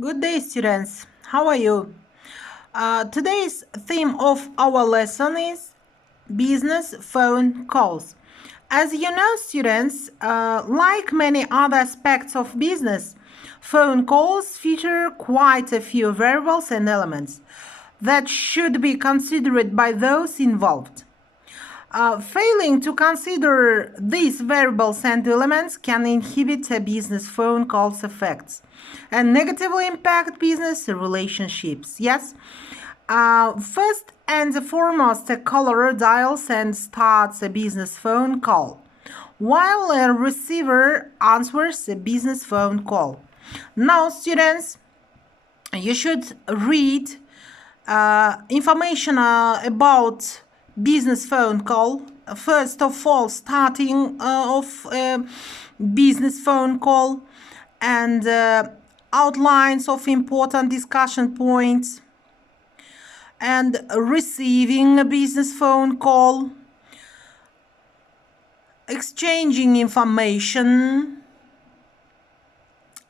Good day, students. How are you? Today's theme of our lesson is business phone calls. As you know, students, like many other aspects of business, phone calls feature quite a few variables and elements that should be considered by those involved. Failing to consider these variables and elements can inhibit a business phone call's effects and negatively impact business relationships. Yes. First and foremost, a caller dials and starts a business phone call, while a receiver answers a business phone call. Now, students, you should read information about business phone call. First of all, starting of business phone call and outlines of important discussion points and receiving a business phone call, exchanging information,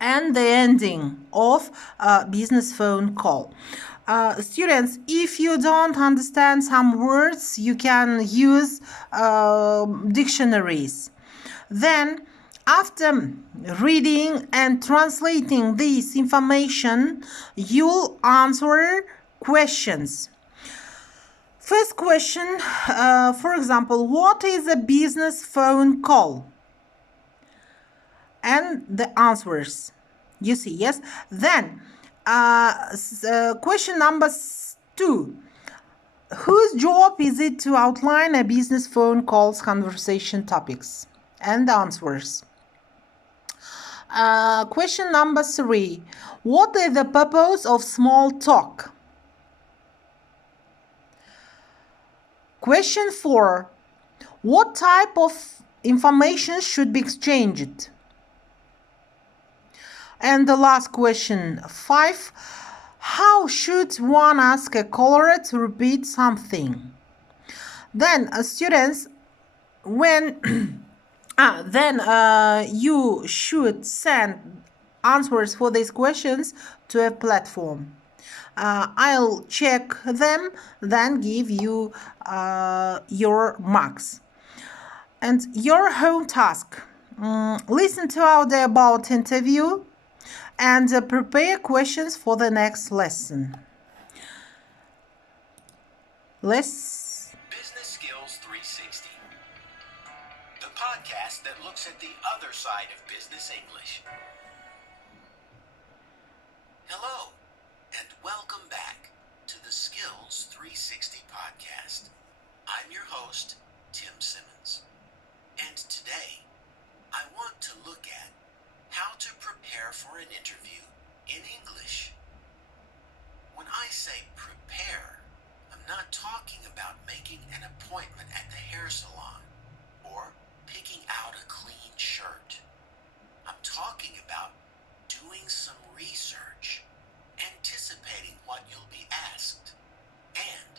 and the ending of a business phone call. Students, if you don't understand some words, you can use dictionaries. Then, after reading and translating this information, you'll answer questions. First question, for example, what is a business phone call? And the answers. You see, yes? Then, question number 2. Whose job is it to outline a business phone call's conversation topics? And answers. Question number 3. What is the purpose of small talk? Question 4. What type of information should be exchanged? And the last question 5. How should one ask a caller to repeat something? Then, students, when you should send answers for these questions to a platform. I'll check them, then give you your marks. And your home task: listen to audio about interview and prepare questions for the next lesson. Let's Business Skills 360, the podcast that looks at the other side of business English. Hello, and welcome back to the Skills 360 podcast. I'm your host, Tim Simmons, and today I want to look at how to prepare for an interview in English. When I say prepare, I'm not talking about making an appointment at the hair salon or picking out a clean shirt. I'm talking about doing some research, anticipating what you'll be asked, and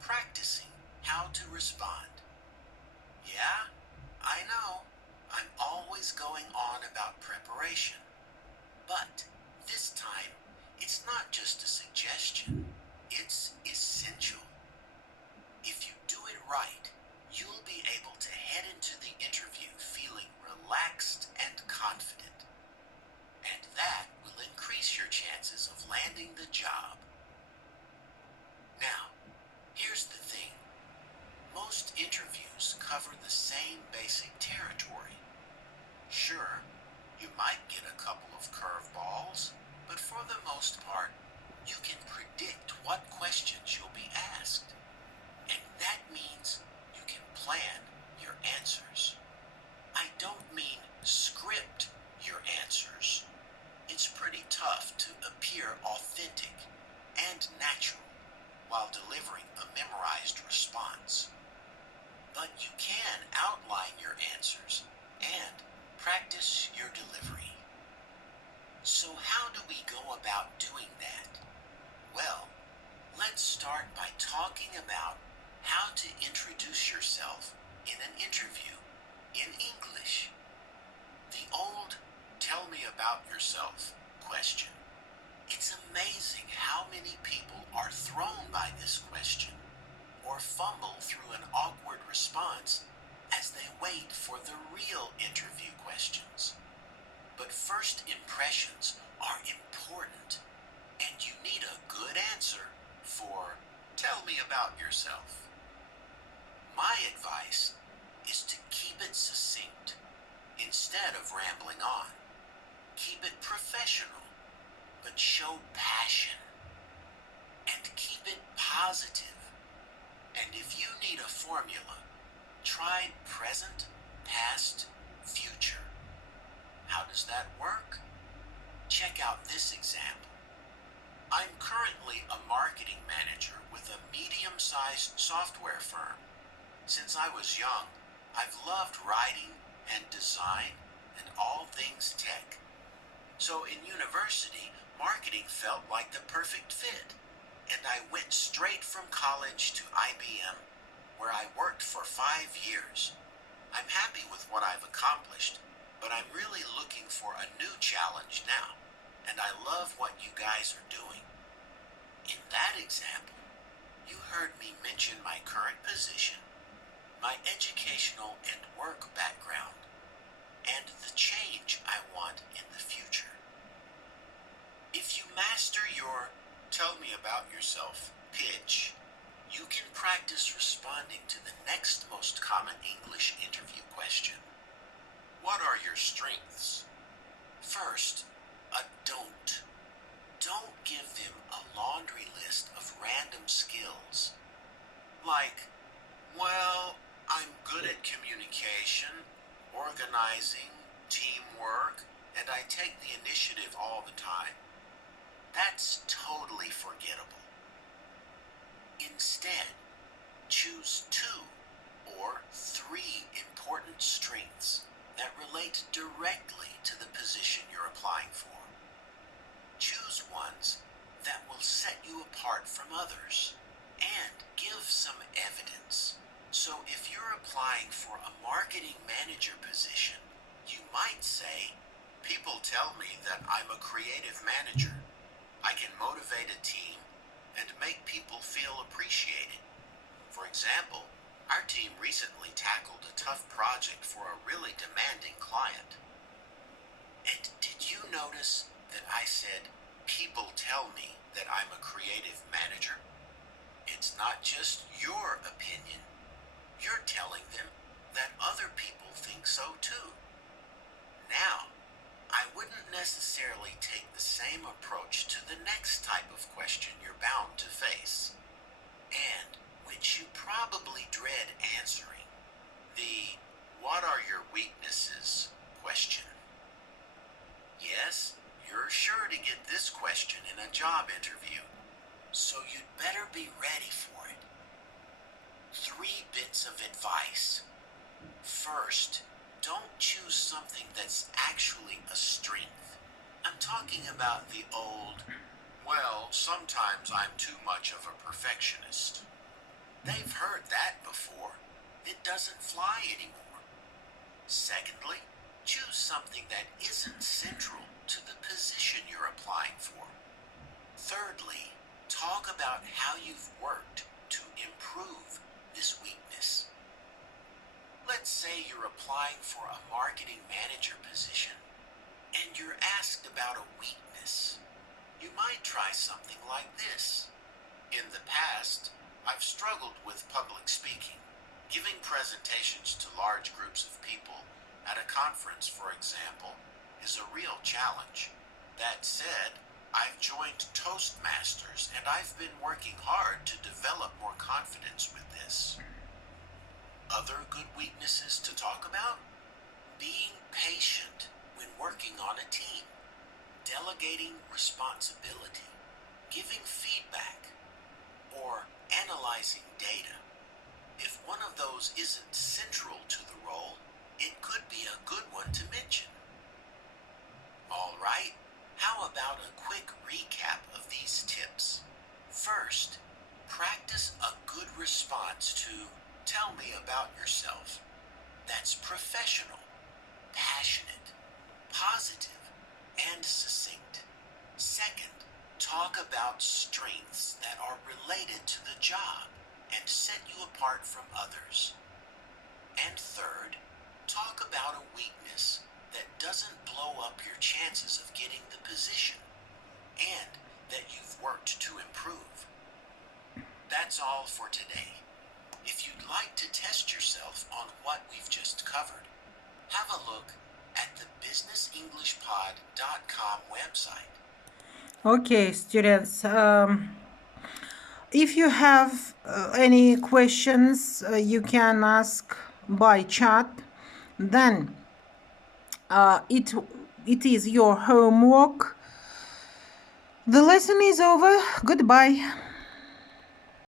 practicing how to respond. Yeah, I know, I'm always going on about preparation, but this time it's not just a suggestion, it's essential. If you do it right, you'll be able to head into the interview feeling relaxed and confident, and that will increase your chances of landing the job. Now, here's the thing. Most interviews cover the same basic territory. Sure, you might get a couple of curveballs, but for the most part, you can predict what questions you'll be asked. And that means you can plan your answers. I don't mean script your answers. It's pretty tough to appear authentic and natural while delivering a memorized response. But you can outline your answers and practice your delivery. So how do we go about doing that? Well, let's start by talking about how to introduce yourself in an interview in English. The old "tell me about yourself" question It's amazing how many people are thrown by this question or fumble through an awkward response as they wait for the real interview questions. But first impressions are important, and you need a good answer for "Tell me about yourself." My advice is to keep it succinct instead of rambling on. Keep it professional, but show passion. And keep it positive. And if you need a formula, try present, past, future. How does that work? Check out this example. I'm currently a marketing manager with a medium-sized software firm. Since I was young, I've loved writing and design and all things tech. So in university, marketing felt like the perfect fit, and I went straight from college to IBM, where I worked for 5 years. I'm happy with what I've accomplished, but I'm really looking for a new challenge now, and I love what you guys are doing. In that example, you heard me mention my current position, my educational and work background, and the change I want in the future. If you master your "Tell me about yourself" pitch, you can practice responding to the next most common English interview question. What are your strengths? First, a don't. Don't give them a laundry list of random skills. Like, well, I'm good at communication, organizing, teamwork, and I take the initiative all the time. That's totally forgettable. Instead, choose 2 or 3 important strengths that relate directly to the position you're applying for. Choose ones that will set you apart from others and give some evidence. So if you're applying for a marketing manager position, you might say, "People tell me that I'm a creative manager. I can motivate a team and make people feel appreciated. For example, our team recently tackled a tough project for a really demanding client." And did you notice that I said, "People tell me that I'm a creative manager"? It's not just your opinion. You're telling them that other people think so too. Now, I wouldn't necessarily take the same approach to the next type of question you're bound to face, and which you probably dread answering, the "What are your weaknesses?" question. Yes, you're sure to get this question in a job interview, so you'd better be ready for it. 3 bits of advice. First, don't choose something that's actually a strength. I'm talking about the old, "Well, sometimes I'm too much of a perfectionist." They've heard that before. It doesn't fly anymore. Secondly, choose something that isn't central to the position you're applying for. Thirdly, talk about how you've worked to improve this weakness. Let's say you're applying for a marketing manager position and you're asked about a weakness. You might try something like this. "In the past, I've struggled with public speaking. Giving presentations to large groups of people at a conference, for example, is a real challenge. That said, I've joined Toastmasters and I've been working hard to develop more confidence with this." Other good weaknesses to talk about? Being patient when working on a team, delegating responsibility, giving feedback, or analyzing data. If one of those isn't central to the role, it could be a good one to mention. All right, how about a quick recap of these tips? First, practice a good response to "Tell me about yourself." That's professional, passionate, positive, and succinct. Second, apart from others. And third, talk about a weakness that doesn't blow up your chances of getting the position and that you've worked to improve. That's all for today. If you'd like to test yourself on what we've just covered, have a look at the businessenglishpod.com website. Okay, students. If you have any questions, you can ask by chat. Then it is your homework. The lesson is over. Goodbye.